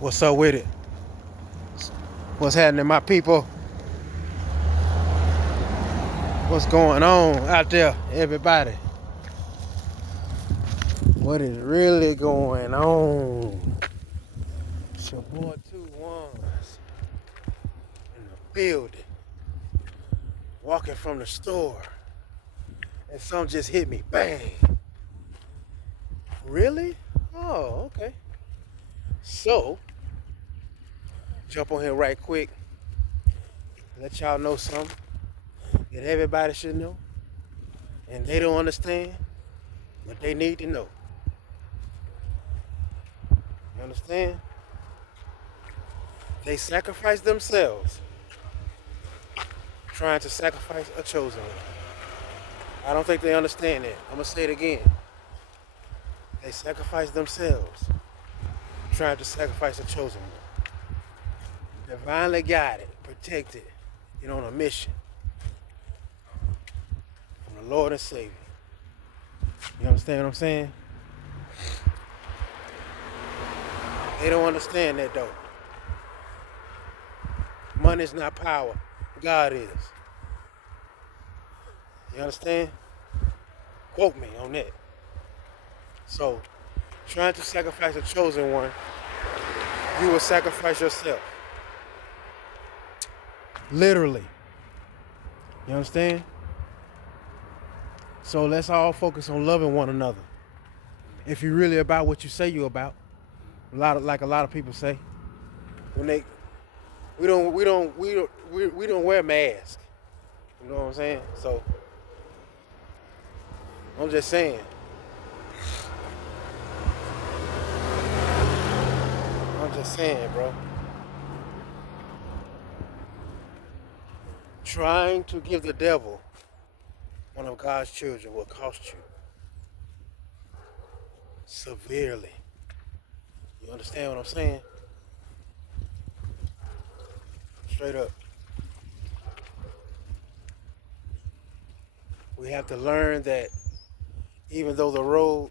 What's up with it? What's happening, my people? What's going on out there, everybody? What is really going on? It's your boy Two Ones in the building, walking from the store, and something just hit me. Bang! Really? Oh, okay. So, jump on here right quick. Let y'all know something that everybody should know, and they don't understand, but they need to know. You understand? They sacrifice themselves trying to sacrifice a chosen one. I don't think they understand that. I'm going to say it again. They sacrifice themselves trying to sacrifice a chosen one. Divinely guided, protected, and on a mission from the Lord and Savior. You understand what I'm saying? They don't understand that though. Money is not power. God is. You understand? Quote me on that. So, trying to sacrifice a chosen one, you will sacrifice yourself. Literally. You understand? So let's all focus on loving one another. If you're really about what you say you're about, like a lot of people say, when they we don't wear masks. You know what I'm saying? So I'm just saying. I'm just saying, bro. Trying to give the devil one of God's children will cost you severely. You understand what I'm saying? Straight up. We have to learn that even though the road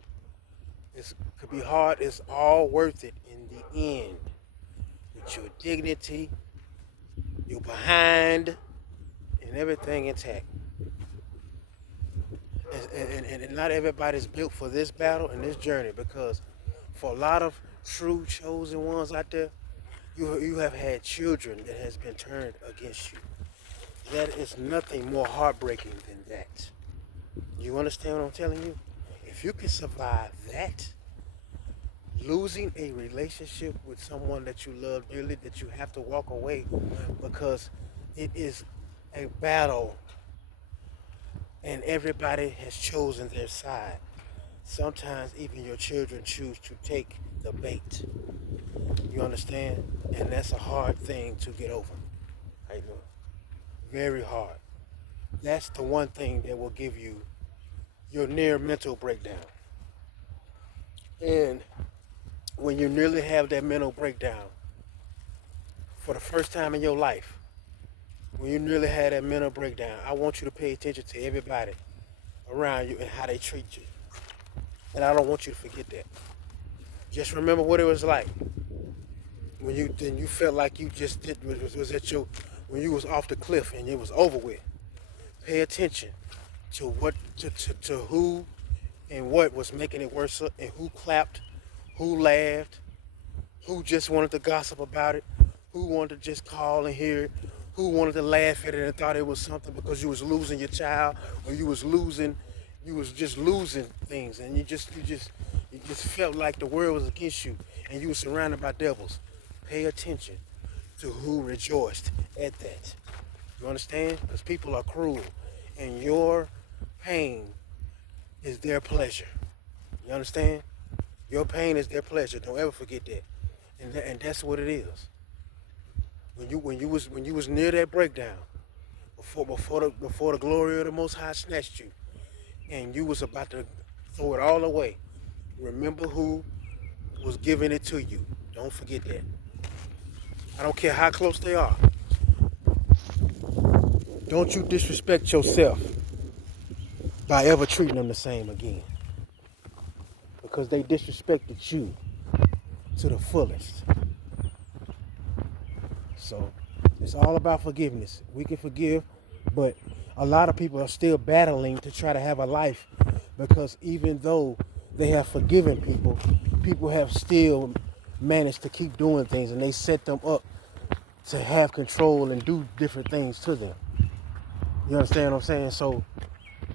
could be hard, it's all worth it in the end. With your dignity, your behind, and everything intact. And not everybody's built for this battle and this journey, because for a lot of true chosen ones out there, you have had children that has been turned against you. That is nothing more heartbreaking than that. You understand what I'm telling you? If you can survive that, losing a relationship with someone that you love dearly, that you have to walk away because it is a battle and everybody has chosen their side. Sometimes even your children choose to take the bait. You understand? And that's a hard thing to get over. How you doing? Very hard. That's the one thing that will give you your near mental breakdown. And when you nearly have that mental breakdown for the first time in your life, when you nearly had that mental breakdown, I want you to pay attention to everybody around you and how they treat you. And I don't want you to forget that. Just remember what it was like when you felt like you just was at your when you was off the cliff and it was over with. Pay attention to to who and what was making it worse, and who clapped, who laughed, who just wanted to gossip about it, who wanted to just call and hear it, who wanted to laugh at it and thought it was something because you was losing your child, or you was just losing things, and you just felt like the world was against you and you were surrounded by devils. Pay attention to who rejoiced at that. You understand? Because people are cruel, and your pain is their pleasure. You understand? Your pain is their pleasure. Don't ever forget that. And that's what it is. When you was near that breakdown, before the glory of the Most High snatched you, and you was about to throw it all away, remember who was giving it to you. Don't forget that. I don't care how close they are. Don't you disrespect yourself by ever treating them the same again, because they disrespected you to the fullest. So it's all about forgiveness. We can forgive, but a lot of people are still battling to try to have a life because even though they have forgiven people, people have still managed to keep doing things and they set them up to have control and do different things to them. You understand what I'm saying? So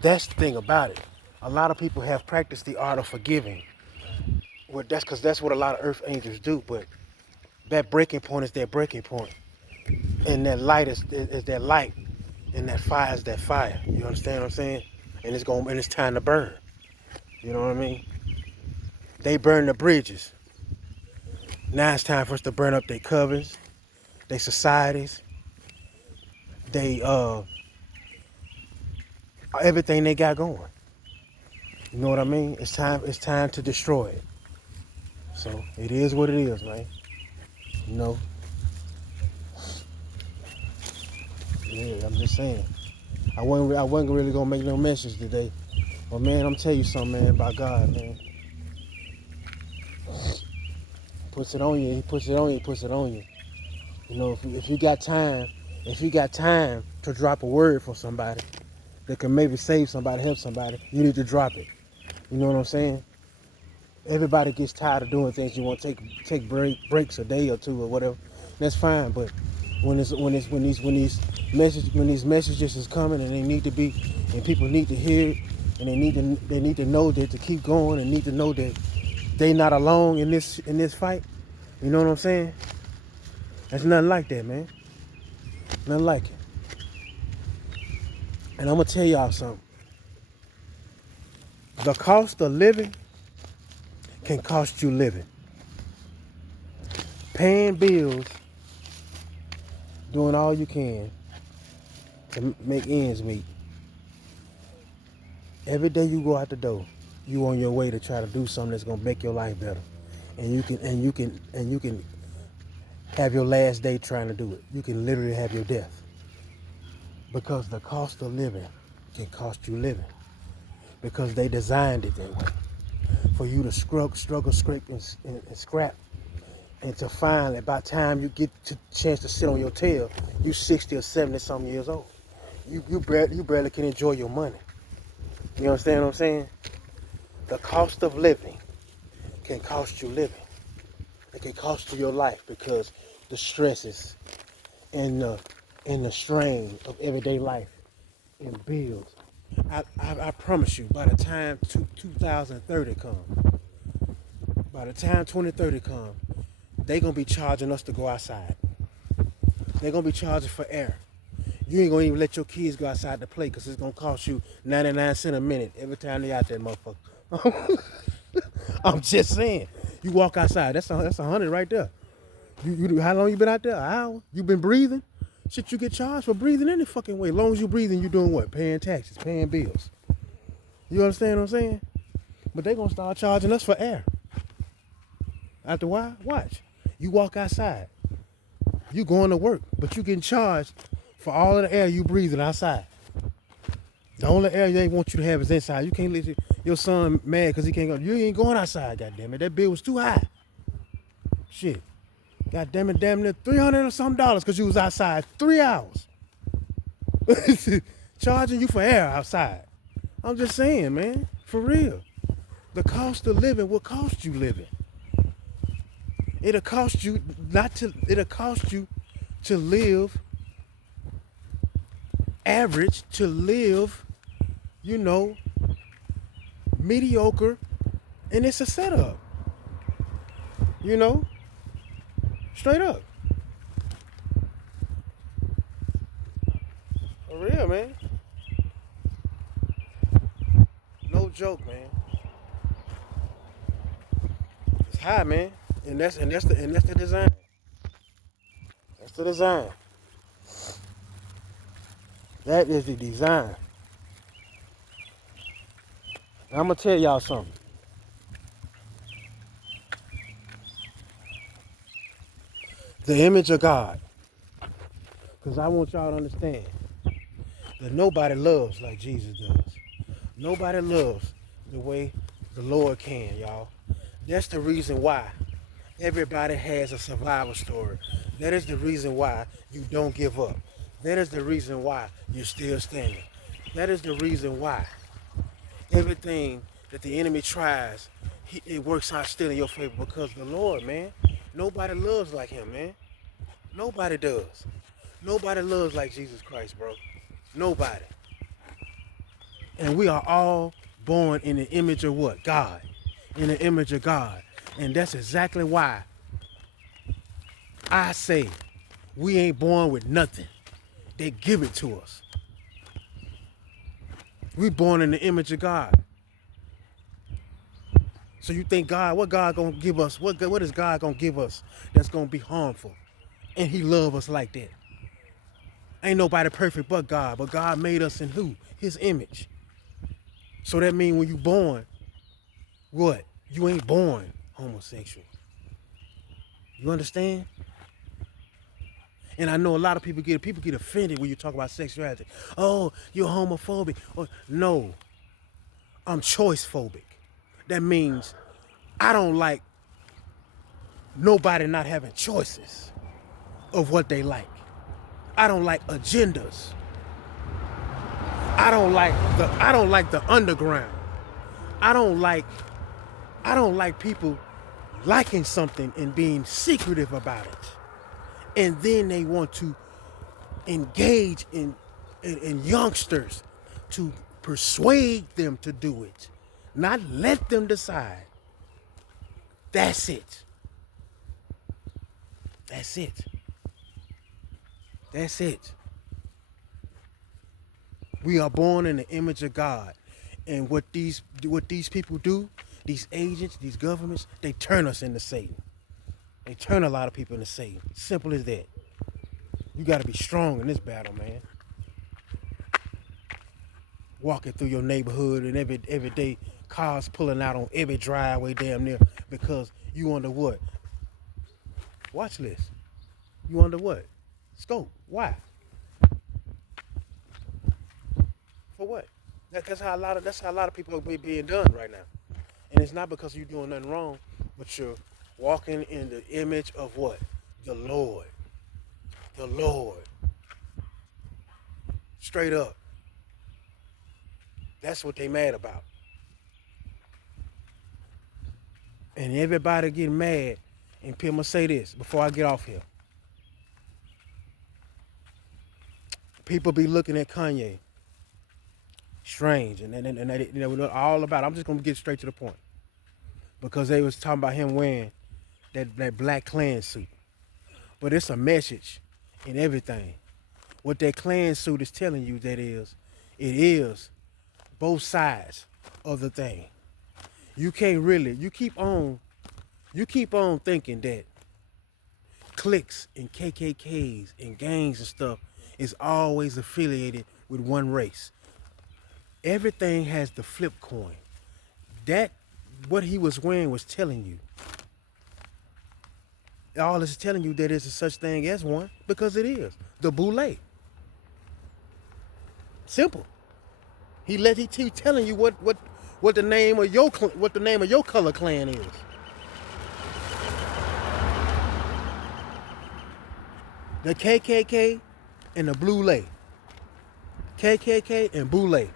that's the thing about it. A lot of people have practiced the art of forgiving. Well, that's because that's what a lot of earth angels do. But that breaking point is that breaking point, and that light is that light, and that fire is that fire. You understand what I'm saying? And it's time to burn. You know what I mean? They burn the bridges. Now it's time for us to burn up their covens, their societies, they everything they got going. You know what I mean? It's time to destroy it. So it is what it is, man. You know? Yeah, I'm just saying. I wasn't really gonna make no message today. But man, I'm telling you something, man, about God, man. Puts it on you, he puts it on you, he puts it on you. You know, if you got time, to drop a word for somebody that can maybe save somebody, help somebody, you need to drop it. You know what I'm saying? Everybody gets tired of doing things. You want to take breaks a day or two or whatever. That's fine. But when these messages is coming and they need to be, and people need to hear it, and they need to know that to keep going and need to know that they not alone in this fight. You know what I'm saying? There's nothing like that, man. Nothing like it. And I'm gonna tell y'all something. The cost of living can cost you living. Paying bills, doing all you can to make ends meet. Every day you go out the door, you on your way to try to do something that's gonna make your life better. And you can have your last day trying to do it. You can literally have your death. Because the cost of living can cost you living. Because they designed it that way. For you to struggle, scrape, and scrap. And to find that by the time you get to chance to sit on your tail, you 60 or 70 some years old. You barely can enjoy your money. You understand what I'm saying? The cost of living can cost you living. It can cost you your life because the stresses and the strain of everyday life and bills. I promise you, by the time 2030 come, by the time 2030 come, they gonna be charging us to go outside. They're gonna be charging for air. You ain't gonna even let your kids go outside to play because it's gonna cost you 99 cents a minute every time they out there, motherfucker. I'm just saying. You walk outside, that's 100 right there. You how long you been out there? An hour? You been breathing? Shit, you get charged for breathing any fucking way. As long as you breathing, you doing what? Paying taxes, paying bills. You understand what I'm saying? But they gonna start charging us for air. After a while, watch. You walk outside. You going to work, but you getting charged for all of the air you breathing outside. The only air they want you to have is inside. You can't let your son mad because he can't go. You ain't going outside, goddamn it. That bill was too high. Shit. Goddamn it, damn near $300 or something because you was outside 3 hours. Charging you for air outside. I'm just saying, man. For real. The cost of living will cost you living. It'll cost you to live average, to live, mediocre, and it's a setup. Straight up. For real, man. No joke, man. It's high, man. And that's the design. That's the design. That is the design. Now, I'm gonna tell y'all something. The image of God. Because I want y'all to understand that nobody loves like Jesus does. Nobody loves the way the Lord can, y'all. That's the reason why Everybody has a survival story. That is the reason why you don't give up. That is the reason why you're still standing. That is the reason why everything that the enemy tries, it works out still in your favor because the Lord, man, nobody loves like him, man. Nobody does. Nobody loves like Jesus Christ, bro. Nobody. And we are all born in the image of what? God. In the image of God. And that's exactly why I say we ain't born with nothing. They give it to us. We born in the image of God. So you think what God gonna give us? What is God gonna give us that's gonna be harmful? And he love us like that. Ain't nobody perfect but God made us in who? His image. So that means when you born, what? You ain't born homosexual. You understand? And I know a lot of people get offended when you talk about sexuality. Oh, you're homophobic. Or, no, I'm choice phobic. That means I don't like nobody not having choices of what they like. I don't like agendas. I don't like the underground. I don't like people liking something and being secretive about it. And then they want to engage in youngsters to persuade them to do it, not let them decide. That's it. That's it. That's it. We are born in the image of God. And what these people do, these agents, these governments, they turn us into Satan. They turn a lot of people into Satan. Simple as that. You got to be strong in this battle, man. Walking through your neighborhood and every day cars pulling out on every driveway damn near because you under what? Watch this. You under what? Scope. Why? For what? That's how a lot of people are being done right now. And it's not because you're doing nothing wrong, but you're walking in the image of what? The Lord. The Lord. Straight up. That's what they mad about. And everybody getting mad. And I'm gonna say this before I get off here. People be looking at Kanye strange, and they were all about it. I'm just gonna get straight to the point because they was talking about him wearing that black Klan suit, but it's a message in everything. What that Klan suit is telling you it is both sides of the thing. You can't really you keep on thinking that cliques and KKKs and gangs and stuff is always affiliated with one race. Everything has the flip coin. That what he was wearing was telling you. All it's telling you that there's a such thing as one because it is the boule. Simple. He telling you what the name of your color clan is. The KKK and the Boule. KKK and Boule.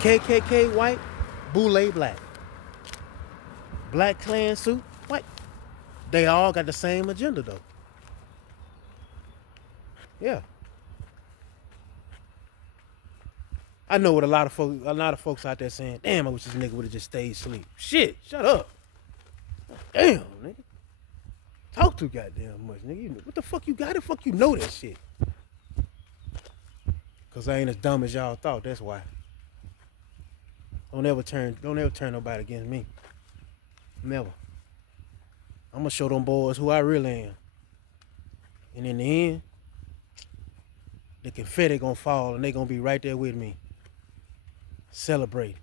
KKK white, Boule black. Black Klan suit, white. They all got the same agenda though. Yeah. I know what a lot of folks out there saying, damn, I wish this nigga would have just stayed asleep. Shit, shut up. Damn, nigga. Talk too goddamn much, nigga. What the fuck you got? The fuck you know that shit? Cause I ain't as dumb as y'all thought, that's why. Don't ever turn nobody against me. Never. I'm gonna show them boys who I really am. And in the end, the confetti gonna fall and they gonna be right there with me. Celebrate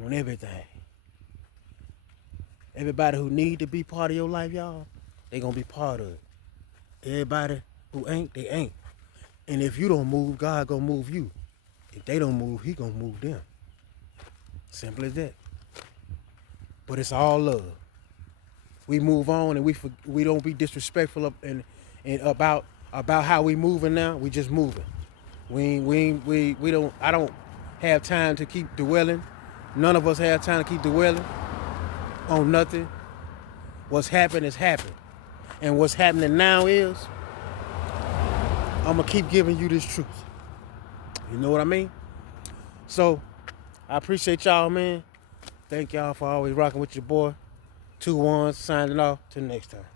on everything. Everybody who need to be part of your life, y'all, they gonna be part of it. Everybody who ain't, they ain't. And if you don't move, God gonna move you. If they don't move, he gonna move them. Simple as that. but it's all love. We move on and we don't be disrespectful and about how we moving now. We just moving. We don't. I don't have time to keep dwelling. None of us have time to keep dwelling on nothing. What's happened is happened, and what's happening now is I'm gonna keep giving you this truth. You know what I mean? So I appreciate y'all, man. Thank y'all for always rocking with your boy. 2-1 signing off. Till next time.